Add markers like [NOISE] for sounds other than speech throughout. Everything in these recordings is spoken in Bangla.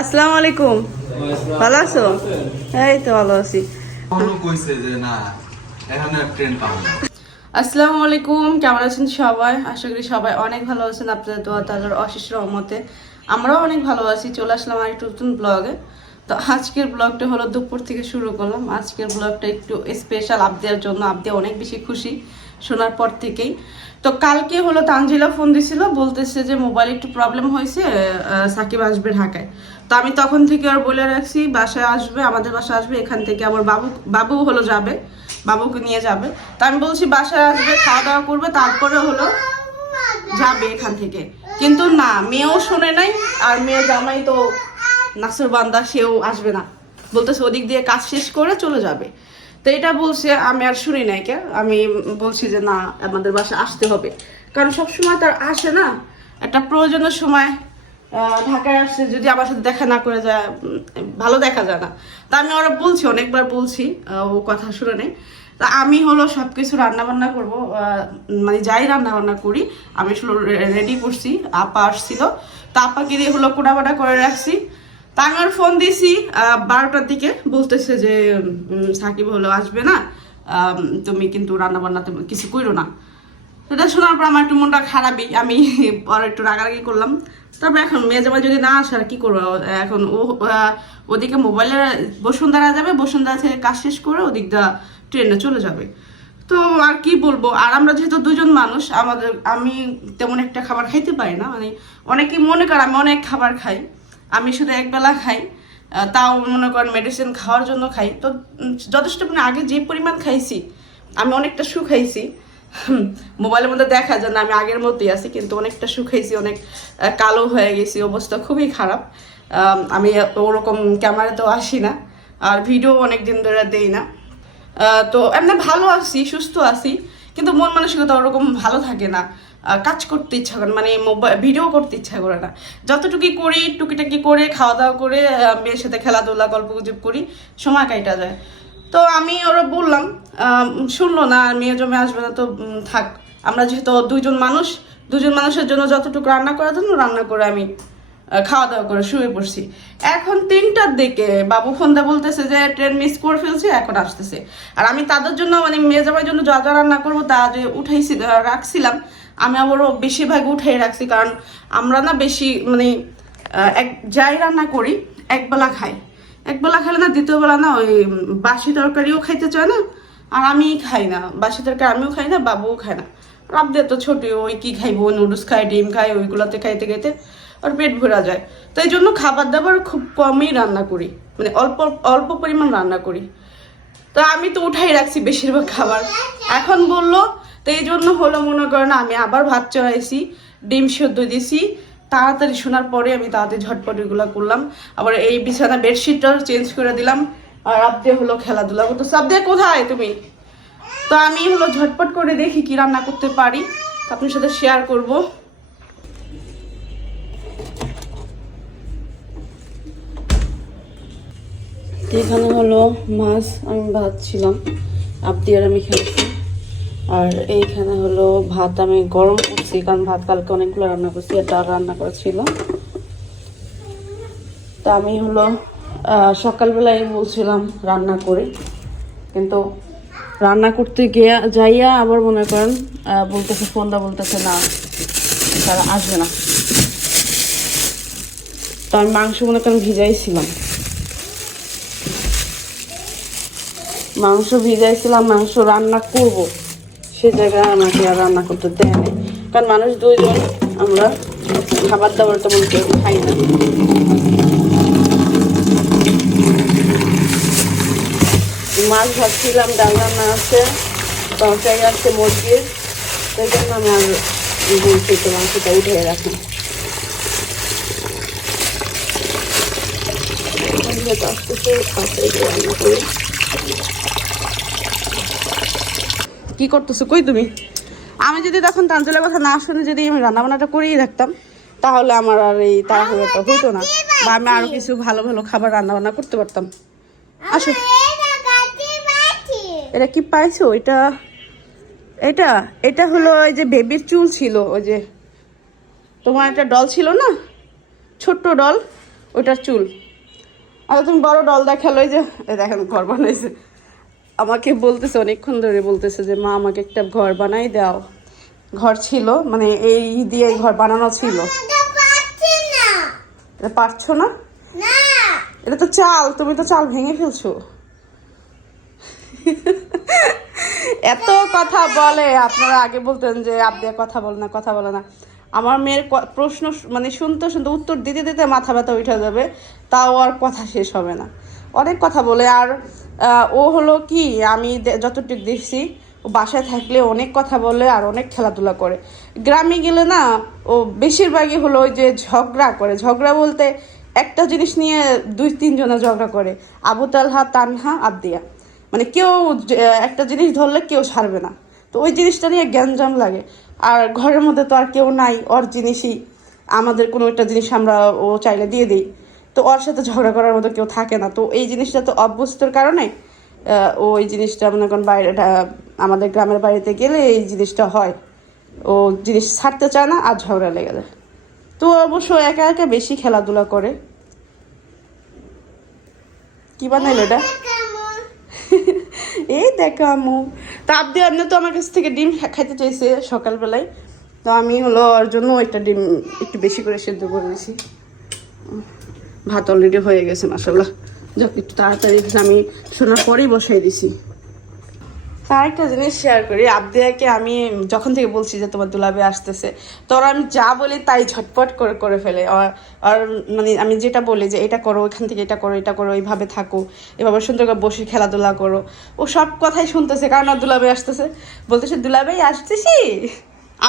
আসসালামু আলাইকুম। ভালো আছো? এই তো ভালো আছি। অনু কইছে যে না এখানে ট্রেন পাবো না। আসসালামু আলাইকুম কেমন আছেন সবাই? আশা করি সবাই অনেক ভালো আছেন আপনাদের দোয়া তাদের অশেষ রহমতে। আমরাও অনেক ভালো আছি চলে আসলাম আর একটু নতুন ব্লগে তো আজকের ব্লগটা হলো দুপুর থেকে শুরু করলাম। আজকের ব্লগটা একটু স্পেশাল আপদের জন্য আপনি অনেক বেশি খুশি। শোনার পর থেকেই। তো কালকে হলো তানজিলা ফোন দিছিল, বলতেছে যে মোবাইল একটু প্রবলেম হয়েছে সাকিব আসবে ঢাকায়। তো আমি তখন থেকে আর বলে রাখছি, বাসায় আসবে, আমাদের বাসায় আসবে, এখান থেকে আমার বাবু বাবু হলো যাবে, বাবুকে নিয়ে যাবে। তো আমি বলছি বাসায় আসবে, খাওয়া দাওয়া করবে, তারপরে হলো যাবে এখান থেকে। কিন্তু না, মেয়েও শোনে নাই, আর মেয়ে জামাই তো নাসুর বান্দা, সেও আসবে না। বলতেছে ওদিক দিয়ে কাজ শেষ করে চলে যাবে। তো এটা বলছে, আমি আর শুনি নাই কে? আমি বলছি যে না, আমাদের বাসায় আসতে হবে। কারণ সব সময় তার আসে না। একটা প্রয়োজনের সময় ঢাকায় আসছে যদি আমার সাথে দেখা না করে যায় ভালো দেখা যায় না। তা আমি ওরা বলছি, অনেকবার বলছি ও কথা শুনে নেই। তা আমি হলো সব কিছু রান্না বান্না করব মানে যাই রান্না বান্না করি, আমি আসলে রেডি করছি, আপা আসছিল। তা আপাকে দিয়ে হলো কোটাবাটা করে রাখছি। তা আমি ফোন দিছি বারোটার দিকে। বলতেছে যে সাকিব হলো আসবে না। তুমি কিন্তু রান্না বান্না কিছু করো না। সেটা শোনার পর আমার একটু মনটা খারাপই। আমি [LAUGHS] পর একটু রাগারাগি করলাম। তারপর এখন মেয়ে জামাই যদি না আসে, আর কি করব? এখন ও ওদিকে মোবাইলে বসুন্ধরা যাবে, বসুন্ধরা থেকে কাজ শেষ করে ওদিকটা ট্রেনে চলে যাবে। তো আর কি বলব? আর আমরা যেহেতু দুজন মানুষ, আমাদের, আমি তেমন একটা খাবার খাইতে পারি না। মানে অনেকেই মনে করে আমি অনেক খাবার খাই। আমি শুধু একবেলা খাই তাও মনে করেন মেডিসিন খাওয়ার জন্য খাই। তো যথেষ্ট মানে আগে যে পরিমাণ খাইছি আমি অনেকটা হুম, মোবাইলের মধ্যে দেখা যায় না আমি আগের মতোই আছি কিন্তু অনেকটা শুকাইছি অনেক কালো হয়ে গেছি অবস্থা খুবই খারাপ। আমি ওরকম ক্যামেরাতেও আসি না আর ভিডিও অনেক দিন ধরে দেই না। তো এমনি ভালো আছি সুস্থ আছি কিন্তু মন মানসিকতা ওরকম ভালো থাকে না। কাজ করতে ইচ্ছা করে মানে মোবাইল ভিডিও করতে ইচ্ছা করে না। যতটুকুই করি, টুকিটাকি করে খাওয়া দাওয়া করে মেয়ের সাথে খেলাধুলা গল্প গুজব করি, সময় কাটা যায়। তো আমি ওরা বললাম শুনলো না, আর মেয়ে জমে আসবে না, তো থাক। আমরা যেহেতু দুইজন মানুষ দুজন মানুষের জন্য যতটুকু রান্না করার জন্য, রান্না করে আমি খাওয়া দাওয়া করে শুয়ে পড়ছি। এখন তিনটার দিকে বাবু ফোনটা বলতেছে যে ট্রেন মিস করে ফেলছে, এখন আসতেছে। আর আমি তাদের জন্য মানে মেয়ে জামাইয়ের জন্য যা যা রান্না করব, তা যে উঠাইছি রাখছিলাম। আমি আবারও বেশিরভাগ উঠাই রাখছি, কারণ আমরা না বেশি মানে এক, যাই রান্না করি, একবেলা খাই। একবেলা খেলে না দ্বিতীয় বেলা না ওই বাসি তরকারিও খাইতে চায় না, আর আমি খাই না। বাসি তরকারি আমিও খাই না, বাবুও খায় না। রাবদে তো ছোট, ওই কী খাইবো, নুডলস খায় ডিম খায় ওইগুলোতে খাইতে খাইতে আর পেট ভরা যায়। তো এই জন্য খাবার দাবার খুব কমই রান্না করি মানে অল্প অল্প পরিমাণ রান্না করি। তো আমি তো উঠাই রাখছি বেশিরভাগ খাবার। এখন বলল তো এই জন্য হলো মনে করেন আমি আবার ভাত চড়াইছি, ডিম সেদ্ধ দিছি। তাড়াতাড়ি শোনার পরে আমি তাড়াতাড়ি ঝটপট এগুলো করলাম। আবার এই বিছানা বেডশিটটাও চেঞ্জ করে দিলাম। আর আবদে হলো খেলাধুলা করতো সাবদে কোথায় তুমি? তো আমি হলো ঝটপট করে দেখি কি রান্না করতে পারি। আপনার সাথে শেয়ার করব। এখানে হলো মাছ আমি ভাজছিলাম। আপদি আর আমি খেয়েছি আর এইখানে হলো ভাত আমি গরম করছি, কারণ ভাত কালকে অনেকগুলো রান্না করছি, আর ডাল রান্না করা ছিল তা আমি হলো সকালবেলায় বলছিলাম রান্না করে, কিন্তু রান্না করতে গিয়া, যাইয়া আবার মনে করেন বলতেছে, ফোনটা বলতেছে, না, তারা আসবে না। তো আমি মাংস মনে করেন ভিজাইছিলাম। মাংস ভিজাইছিলাম, মাংস রান্না করব। সে জায়গায় আমাকে আর রান্না করতে দেয় নাই। কারণ মানুষ দুইজন, আমরা খাবার দাবার তেমন কেউ খাই না। মাছ ভাবছিলাম ডাল রান্না আছে, তরকারি আছে, মুরগির। সেই জন্য আমি আর বলছি তো মাংসটা উঠে রাখি। তাড়াতাড়ি করে রান্না করি। কি করতেছো? কই তুমি? আমি যদি তখন তাঞ্জলের কথা না শুনে যদি আমি রান্নাবান্নাটা করেই রাখতাম তাহলে আমার আর এই তাড়াহুড়োটা হইতো না। বা আমি আরও কিছু ভালো ভালো খাবার রান্নাবান্না করতে পারতাম। আসো। এটা কি পাইছো? এটা এটা এটা হলো ওই যে বেবির চুল ছিল ওই যে তোমার একটা ডল ছিল না? ছোট্ট ডল ওইটার চুল। আর তুমি বড় ডল দেখাল ওই যে দেখেন ঘর বানাইছে। আমাকে বলতেছে অনেকক্ষণ ধরে বলতেছে যে মা আমাকে একটা ঘর বানাই দাও। ঘর ছিল মানে এই দিয়ে ঘর বানানো ছিল। এটা পারছ না? এটা তো চাল তুমি তো চাল ভেঙে ফেলছো। এত কথা বলে আপনারা আগে বলতেন যে আপনি কথা বলে না কথা বলে না। আমার মেয়ের প্রশ্ন মানে শুনতে শুনতে উত্তর দিতে দিতে মাথা ব্যথা উঠে যাবে তাও আর কথা শেষ হবে না। অনেক কথা বলে আর ও হলো কি, আমি যতটুকু দেখছি, ও বাসায় থাকলে অনেক কথা বলে আর অনেক খেলাধুলা করে। গ্রামে গেলে না, ও বেশিরভাগই হলো ওই যে ঝগড়া করে। ঝগড়া বলতে একটা জিনিস নিয়ে দুই তিনজনে ঝগড়া করে। আবু তালহা, তানহা আবদিয়া মানে কেউ একটা জিনিস ধরলে কেউ ছাড়বে না। তো ওই জিনিসটা নিয়ে গ্যাঞ্জাম লাগে। আর ঘরের মধ্যে তো আর কেউ নাই, ওর জিনিসই। আমাদের কোনো একটা জিনিস আমরা ও চাইলে দিয়ে দিই। তো ওর সাথে ঝগড়া করার মতো কেউ থাকে না। তো এই জিনিসটা তো অভ্যস্তর কারণে ও এই জিনিসটা মনে করেন বাইরে আমাদের গ্রামের বাড়িতে গেলে এই জিনিসটা হয়। ও জিনিস ছাড়তে চায় না, আর ঝগড়া লেগে যায়। তো অবশ্য একা একা বেশি খেলাধুলা করে। কি বানাইল এটা? [LAUGHS] এই দেখো আম্মু। তা আব্দি, আপনি তো আমার কাছ থেকে ডিম খাইতে চাইছে সকালবেলায়। তো আমি হলো ওর জন্য একটা ডিম একটু বেশি করে সেদ্ধ করে নিয়েছি ভাত অলরেডি হয়ে গেছে মাসাল্লাহ যাক একটু তাড়াতাড়ি আমি শোনার পরেই বসাই দিছি। তার একটা জিনিস শেয়ার করি আবদিয়াকে আমি যখন থেকে বলছি যে তোমার দুলাবে আসতেছে তোর আমি যা বলি তাই ঝটপট করে করে ফেলে। আর আর মানে আমি যেটা বলি যে এটা করো এখান থেকে এটা করো এটা করো এইভাবে থাকো এভাবে সুন্দর করে বসে খেলাধুলা করো। ও সব কথাই শুনতেছে কারণ ওর দুলাবে আসতেছে? বলতেছে দুলাভাই আসতেছি?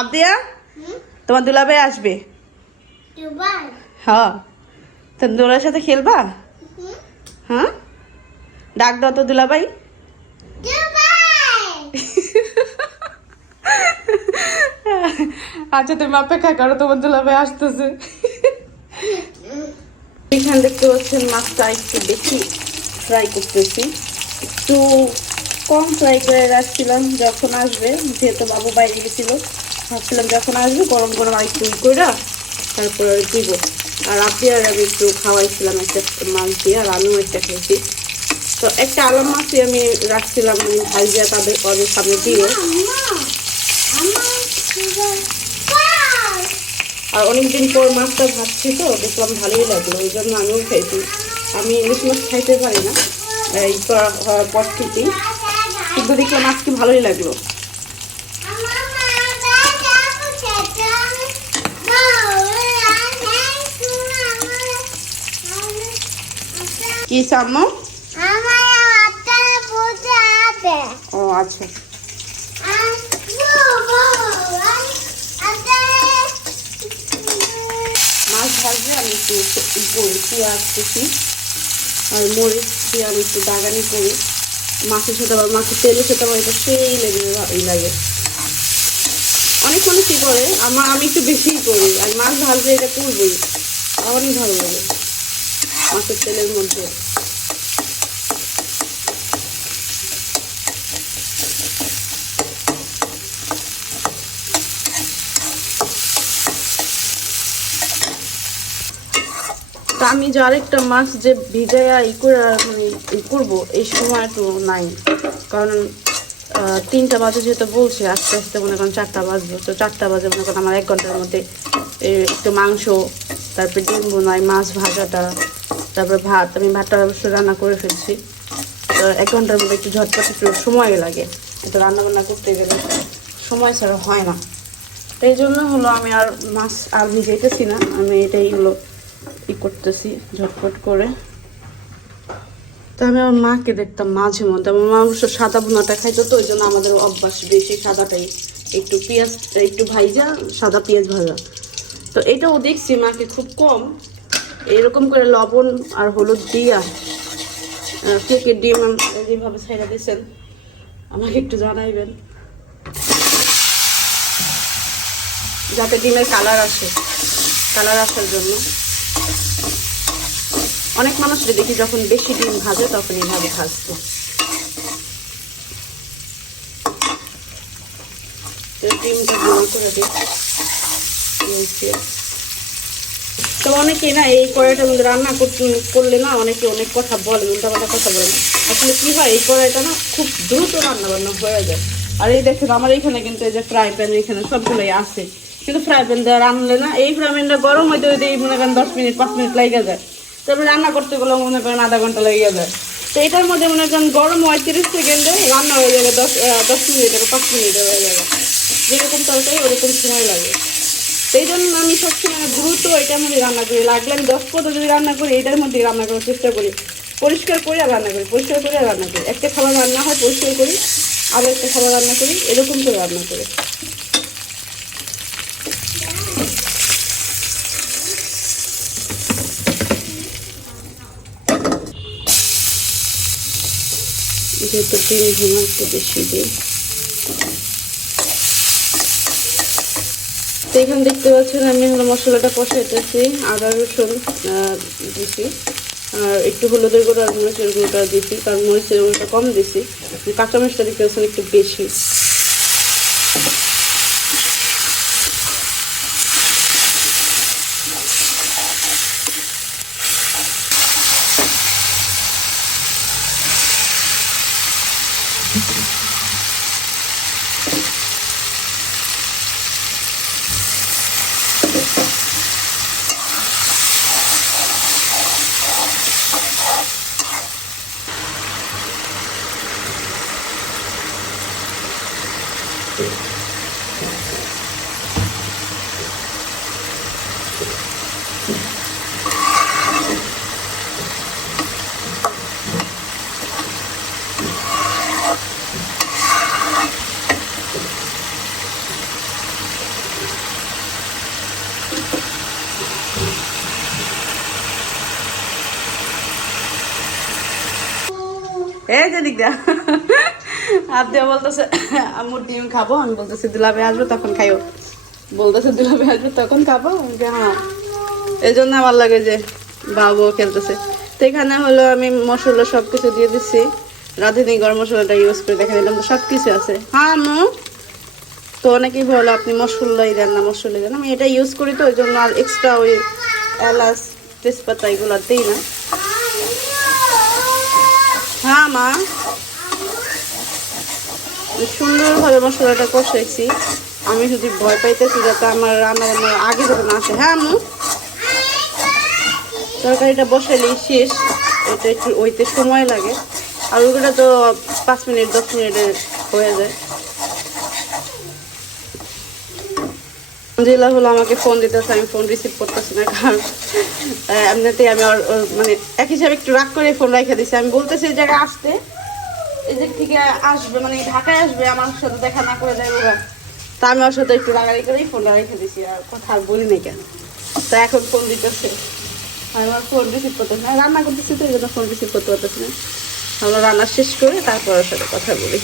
আবদিয়া? তোমার দুলাভাই আসবে? হ্যাঁ। তো দোলার সাথে খেলবা? হ্যাঁ? ডাক দাও তো দুলাভাই। আচ্ছা তুমি অপেক্ষা করো তোমার দুলাভাই আসতেছে। এখানে দেখতে পাচ্ছেন মাছটা একটু বেশি ফ্রাই করতেছি। একটু কম ফ্রাই করে রাখছিলাম যখন আসবে যেহেতু বাবু বাইরে গেছিল। ভাবছিলাম যখন আসবে গরম গরম আর একটু করে তারপরে দিব। আর আপনি আর আমি একটু খাওয়াইছিলাম একটা মাছ দিয়ে, আর আমিও একটা খেয়েছি। তো একটা আলম মাছই আমি রাখছিলাম, আমি ভাইজিয়া তাদের ওদের সামনে দিয়ে। আর অনেকদিন পর মাছটা ভাবছি তো, দেখলাম ভালোই লাগল, ওই জন্য আমিও খাইছি। আমি ইলিশ মাছ খাইতে পারি না, এই হওয়ার পর থেকেই কিন্তু দেখলাম আজকে ভালোই লাগল। কি সাম্য? ও আচ্ছা। মাছ আমি একটু পেঁয়াজ আর আমি একটু দাগানি করি। মাছের মাছের তেলের সাথে এটা সেই লেগে অনেক মানুষই করে আমার আমি একটু বেশিই করি, আর মাছ ভাজলে এটা করবই অনেক ভালো লাগে। মাছের তেলের মধ্যে। আমি যে আরেকটা মাছ যে ভিজাইয়া ই করে মানে ই করব, এই সময় তো নাই। কারণ তিনটা বাজে যেহেতু বলছে, আস্তে আস্তে মনে করেন চারটা বাজবে। তো চারটা বাজে মনে করেন আমার এক ঘণ্টার মধ্যে একটু মাংস, তারপরে ডিম বোনাই, মাছ ভাজাটা তারপরে ভাত, আমি ভাতটা অবশ্য রান্না করে ফেলছি। তো এক ঘণ্টার মধ্যে একটু ঝটপট একটু সময় লাগে। এটা রান্না বান্না করতে গেলে সময় ছাড়া হয় না। তো এই জন্য হলো আমি আর মাছ আর ভিজাইতেছি না। আমি এটাই হলো ই করতেছি ঝটপট করে। তো আমি আমার মাকে দেখতাম মাঝে মধ্যে। আমার মা অবশ্য সাদা বোনাটা খাইতো তো, ওই জন্য আমাদের অভ্যাস বেশি সাদাটাই। একটু পেঁয়াজ, একটু ভাইজা, সাদা পেঁয়াজ ভাজা। তো এটাও দেখছি মাকে খুব কম। এরকম করে লবণ আর হলুদ দিয়া আহ, কে কে ডিম যেভাবে ছাইড়া দিয়েছেন আমাকে একটু জানাইবেন। যাতে ডিমের কালার আসে কালার আসার জন্য। অনেক মানুষকে দেখি যখন বেশি ডিম ভাজে তখন এইভাবে ভাজতো। ডিমটা গুঁড়ো করে দিই। তো অনেকে না এই কড়াইটার মধ্যে রান্না করলে না অনেকে অনেক কথা বলে উল্টাপাল্টা কথা বলে আসলে কী হয়, এই কড়াইটা না খুব দ্রুত রান্না বান্না হয়ে যায়। আর এই দেখেন, আমার এখানে কিন্তু এই যে ফ্রাই প্যান এখানে সবগুলোই আছে। কিন্তু ফ্রাই প্যান দেওয়া রান্নলে না এই ফ্রাই প্যানটা গরম হইতে হইতে এই মনে করেন দশ মিনিট, পাঁচ মিনিট লেগে যায়। তারপরে রান্না করতে গেলে মনে করেন আধা ঘণ্টা লেগে যায়। তো এটার মধ্যে মনে করেন গরম হয় তিরিশ সেকেন্ডে, রান্না হয়ে যাবে দশ দশ মিনিটে পাঁচ মিনিটে হয়ে যাবে। যেরকম তরকারি, ওরকম সময় লাগে। সবসময় দ্রুত এটার মধ্যে রান্না করি। লাগলে আমি দশ পনেরো যদি রান্না করি, এটার মধ্যে রান্না করার চেষ্টা করি। পরিষ্কার করে আর রান্না করি, পরিষ্কার করে আর রান্না করি। একটা খাবার রান্না হয়, পরিষ্কার করি আবার একটা খাবার রান্না করি, এরকম করে রান্না করি। যেহেতু ডিম একটু বেশি দিই তো এখানে দেখতে পাচ্ছেন আমি হলো মশলাটা কষাইতেছি, আদা, রসুন দিছি। আর একটু হলুদের গুঁড়ো আর মরিচের গুঁড়োটা দিছি, কারণ মরিচের গুঁড়োটা কম দিছি। কাঁচা মরিচটা দেখতে পাচ্ছেন একটু বেশি এই যে দিকটা হাত দিয়ে বলতেছে আম্মুর ডিম খাব? আমি বলতেছি দুলাবে আসবে তখন খাইও। বলতেছে দুলাবে আসবে তখন খাব? হ্যাঁ। এই জন্য আমার লাগে যে বাবু খেলতেছে। তো এখানে হলো আমি মশলা সব কিছু দিয়ে দিচ্ছি। রাঁধুনি গরম মশলাটা ইউজ করে দেখা দিলাম তো সব কিছু আছে। হ্যাঁ আম্মু? তো অনেকেই বলো, আপনি মশলাই দেন না মশলা দেন আমি এটা ইউজ করি তো, ওই জন্য আর এক্সট্রা ওই এলাচ, তেজপাতা এগুলো দিই না। হ্যাঁ মা? সুন্দরভাবে মশলাটা কষাইছি। আমি যদি ভয় পাইতেছি যাতে আমার রান্না বান্নার আগে যাতে না আসে। হ্যাঁ আম্মু? তরকারিটা বসাইলেই শেষ। এটা একটু ওইতে সময় লাগে। আর ওগুলো তো পাঁচ মিনিট, দশ মিনিটে হয়ে যায়। জেলা হলো আমাকে ফোন দিতেছে, আমি ফোন রিসিভ করতেছি না, কারণ এমনিতেই আমি মানে এক হিসাবে একটু রাগ করে ফোন রেখে দিছি। আমি বলতেছি এই জায়গায় আসতে। দিক থেকে আসবে মানে ঢাকায় আসবে, আমার সাথে দেখা না করে দেয় ওরা। তা আমি ওর সাথে একটু রাগারি করেই ফোনটা রেখে দিছি আর কথা বলি নাই কেন? তা এখন ফোন দিতেছে। আমার ফোন রিসিভ করতে না। রান্না করতেছি তো, এই জন্য ফোন রিসিভ করতে পারতেছি না। আমরা রান্না শেষ করে তারপর ওর সাথে কথা বলি।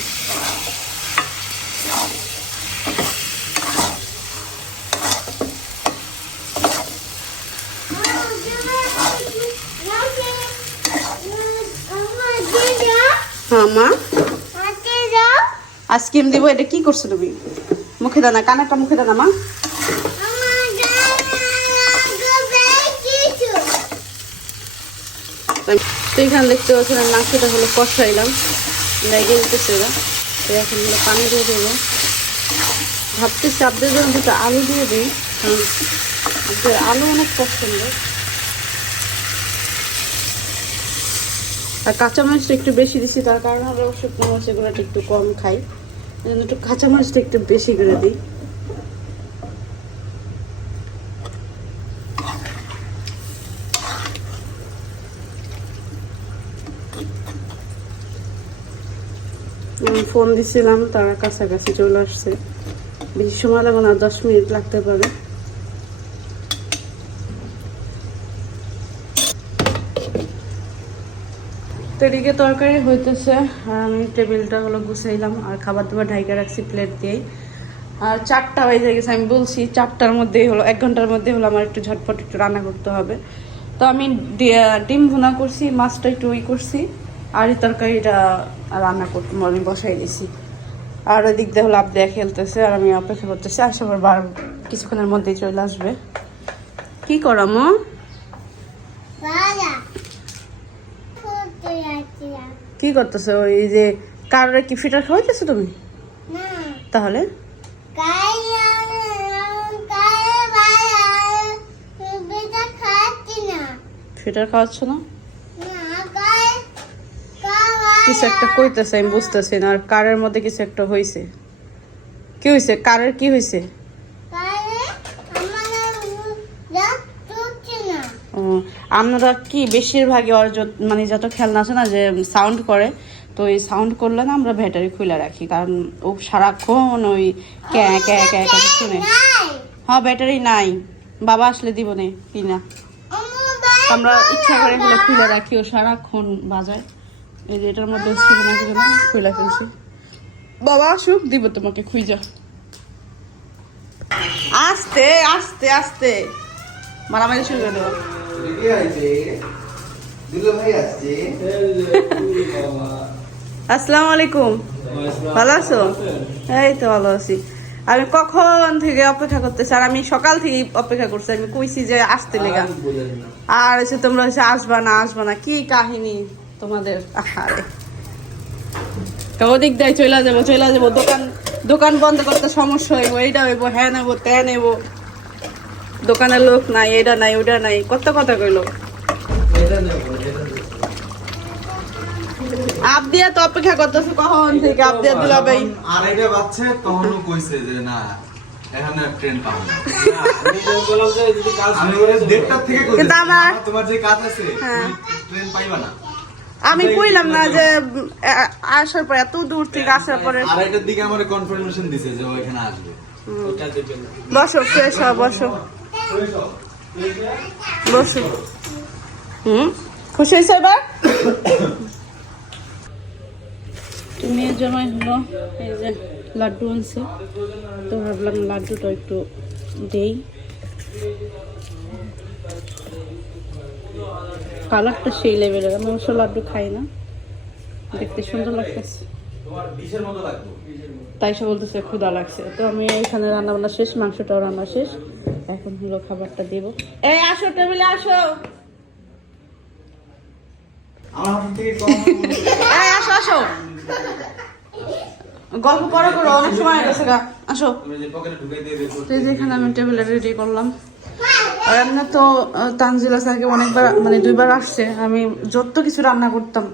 হ্যাঁ মা। আইসক্রিম দিব এটা কি করছ তুমি? মুখে দানা কানাটা মুখে দানা মা তো এখানে দেখতে পাচ্ছেন মাংসটা হলো কষাইলাম। লেগে উঠেছে তো এখন হলো পানি দিয়ে দেবো। ভাবতেছি আপনাদের দুটো আলু দিয়ে দিই কারণ আলু অনেক পছন্দ আর কাঁচামরিচটা একটু বেশি দিছি, তার কারণ হলো শুকনো মরিচ এগুলো একটু কম খাই। জন্য একটু কাঁচামরিচটা একটু বেশি করে দিই। ফোন দিছিলাম, তারা কাছাকাছি চলে আসছে। বেশি সময় লাগবে না, দশ মিনিট লাগতে পারে। তো তরকারি হইতেছে। আর আমি টেবিলটা হলো গুছাইলাম আর খাবার দাবার ঢাইকা রাখছি প্লেট দিয়েই। আর চারটা বেজে গেছে, আমি বলছি চারটার মধ্যেই হলো, এক ঘণ্টার মধ্যে হলো আমার একটু ঝটপট একটু রান্না করতে হবে। তো আমি ডিম ভুনা করছি, মাছটা একটু ওই করছি, আর এই তরকারিটা রান্না করতে আমি বসাই দিছি। আর ওই দিক দিয়ে হলো আপ দেয়া খেলতেছে, আর আমি অপেক্ষা করতেছি, আশা করি বার কিছুক্ষণের মধ্যেই চলে আসবে। কি করামো কি করতেছো? ওই যে কারোর কি ফিটার খাওয়াইতেছো তুমি? তাহলে? ফিটার খাওয়াচ্ছ না? কিছু একটা কইতেছে আমি বুঝতেছি না। আর কারের মধ্যে কিছু একটা হয়েছে কি হয়েছে কারের কি হয়েছে ও, আমরা কি বেশিরভাগই ওর মানে যত খেলনা আছে না যে সাউন্ড করে, তো এই সাউন্ড করলে না আমরা ব্যাটারি খুলে রাখি, কারণ ও সারাক্ষণ ওই ক্যা ক্যা ক্যা ক্যা শুনে। হ্যাঁ ব্যাটারি নাই। বাবা আসলে দিব নে কি না আমরা ইচ্ছা করে এগুলো খুলে রাখি, ও সারাক্ষণ বাজায়। এই যে এটার মধ্যে ছিল না কিছু না খুলে ফেলছি। বাবা আসুক, দিব তোমাকে, খুঁজা। আস্তে আস্তে আস্তে। মারামারি শুরু করে দেবো। রেডি হয়েছে দুলো ভাই আসছে। আসসালামু আলাইকুম। ভালো আছো? এই তো ভালো আছি। আমি কখন থেকে অপেক্ষা করতেছি? আর আমি সকাল থেকে অপেক্ষা করছি। আমি কইছি যে আসতে লেগা। আর এসে তোমরা এসে আসবা না আসবা না? কি কাহিনী তোমাদের? আহারে। ওদিক দিয়ে চলে যাব চলে যাব। দোকান দোকান বন্ধ করতে সমস্যা হইব এইটা হইব হ্যাঁ নেব ত্যাঁ নেব। দোকানের লোক নাই এটা নাই ওটা নাই কত কথা কইলো? আপ দিয়া তো অপেক্ষা করতেছে কখন থেকে আপ দিয়া দিলা ভাই? আর এটা বাচ্চা কইছে যে না এখানে ট্রেন পাবো না। আমি ওরে দেড়টার থেকে কইছি কিন্তু আমার- তোমার যে কাজ আছে হ্যাঁ। ট্রেন পাইবা না। আমি কইলাম না যে আসার পর এত দূর থেকে আসার পরে আড়াইটার দিকে আমার কনফার্মেশন দিছে যে ও এখানে আসবে। বসো ফ্রেশ হও বসো। বসো। হুম? খুশি হয়েছে এবার? মেয়ের জামাই হলো এই যে লাড্ডু আনছে তো ভাবলাম লাড্ডুটা একটু দেই। কালারটা সেই লেভেলের আমি অবশ্য লাড্ডু খাই না। দেখতে সুন্দর লাগতেছে। তোমার মতো লাগবে। তাই সে বলতেছে ক্ষুধা লাগছে। তো আমি এখানে রান্না বান্না শেষ মাংসটাও রান্না শেষ। এখন হলো খাবারটা দেবো। এই আসো টেবিলে আসো। আমার হাত থেকে কম এই আসো আসো। গল্প পরে করো অনেক সময় গেছে গা। আসো। তুমি যে পকেটে ঢুকাই দিয়ে দেখো তো এই যে এখানে আমি টেবিলে রেডি করলাম। আর এমনি তো তানজিলা স্যারকে অনেকবার মানে দুইবার আসছে। আমি যত কিছু রান্না করতাম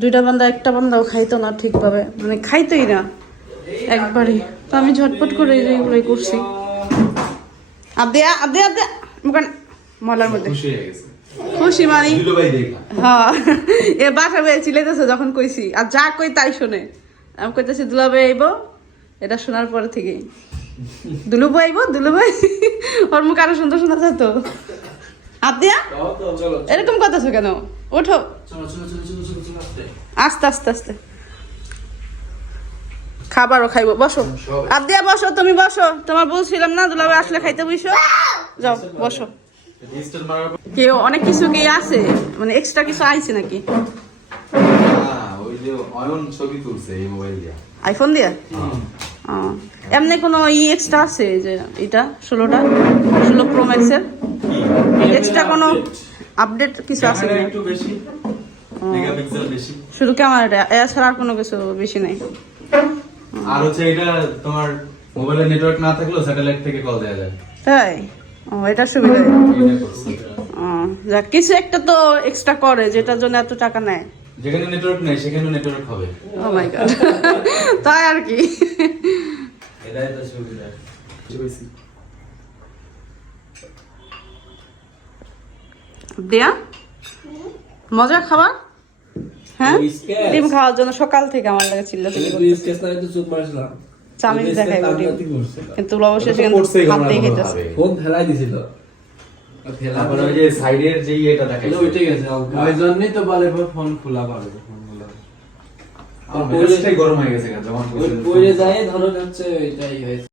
দুইটা বান্দা একটা বান্দাও খাইতো না ঠিকভাবে। মানে খাইতোই না। একবারই। তো আমি ঝটপট করে এগুলোই করছি। আবদিয়া আবদিয়া আবদিয়া মুখান মলার মধ্যে। খুশি মানি? হ্যাঁ। এ বাসা বেয়ে চিলাইতেছে যখন কইছি। আর যা কই তাই শোনে। আমি কইতেছি দুলাবে আইব এটা শোনার পরে থেকেই। দুলুবু আইব দুলুবু ওর মুখ আরও সুন্দর শোনা যেত আদিয়া এরকম কথাছো কেন? ওঠো। আস্তে আস্তে আস্তে। খাবারও খাইবো। বসো। সব। আদিয়া বসো তুমি বসো। তোমার বলছিলাম না দুলাবে আসলে খাইতে বসো। যাও বসো। কেউ অনেক কিছু কি আছে? মানে এক্সট্রা কিছু আইছে নাকি? দিয়ে। আইফোন দিয়া? এমনি কোনো ই এক্সট্রা আছে যে এটা ষোলোটা? ষোলো প্রো ম্যাক্সের এক্সট্রা কোনো আপডেট কিছু আছে শুধু ক্যামেরাটা এছাড়া আর কোনো কিছু বেশি নাই। আর হচ্ছে এটা তোমার মোবাইলের নেটওয়ার্ক না থাকলেও স্যাটেলাইট থেকে কল দেওয়া যায়। তাই? ও এটা সুবিধা। যাক কিছু একটা তো এক্সট্রা করে যেটার জন্য এত টাকা নেয়। যেখানে নেটওয়ার্ক নেই সেখানে নেটওয়ার্ক হবে। ও মাই গড তাই আর কি। এটাই তো সুবিধা। দিয়া? মজা খাবার? হ্যাঁ? ডিম খাওয়ার জন্য সকাল থেকে আমার লাগে চিল্লা দেখাই। কিন্তু অবশ্যই ওটা তো সেখানে করছেই হাত দিয়ে খেতেছে ফোন ফেলাই দিছিল। ফেলা তারপরে ওই যে সাইডের যে ইয়েটা দেখাই উঠে গেছে ওই জন্যই তো বলে ফোন খোলা মেজাজটাই গরম হয়ে গেছে যখন যায় ধরো হচ্ছে এটাই হয়েছে।